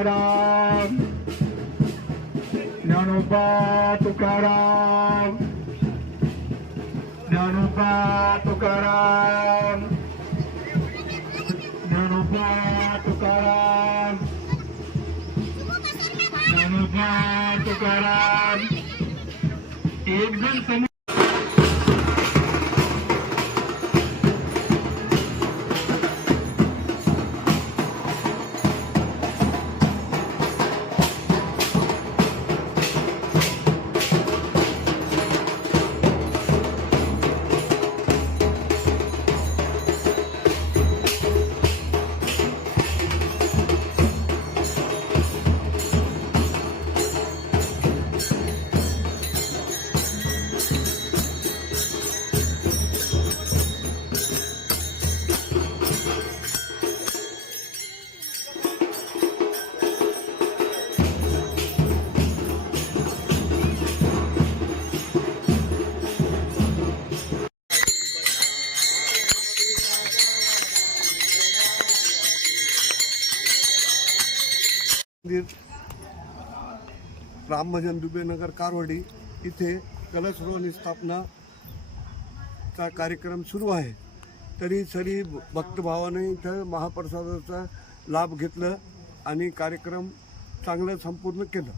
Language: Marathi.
तुकाराम ज्ञानोबा तुकाराम ज्ञानोबा तुकाराम ज्ञानोबा तुकाराम ज्ञानोबा तुकाराम एक जण रामभजन दुबेनगर कारवाडी इथे कलशरोहणी स्थापनाचा कार्यक्रम सुरू आहे। तरी सरी भक्तभावाने इथं महाप्रसादाचा लाभ घेतला आणि कार्यक्रम चांगलं संपूर्ण केलं।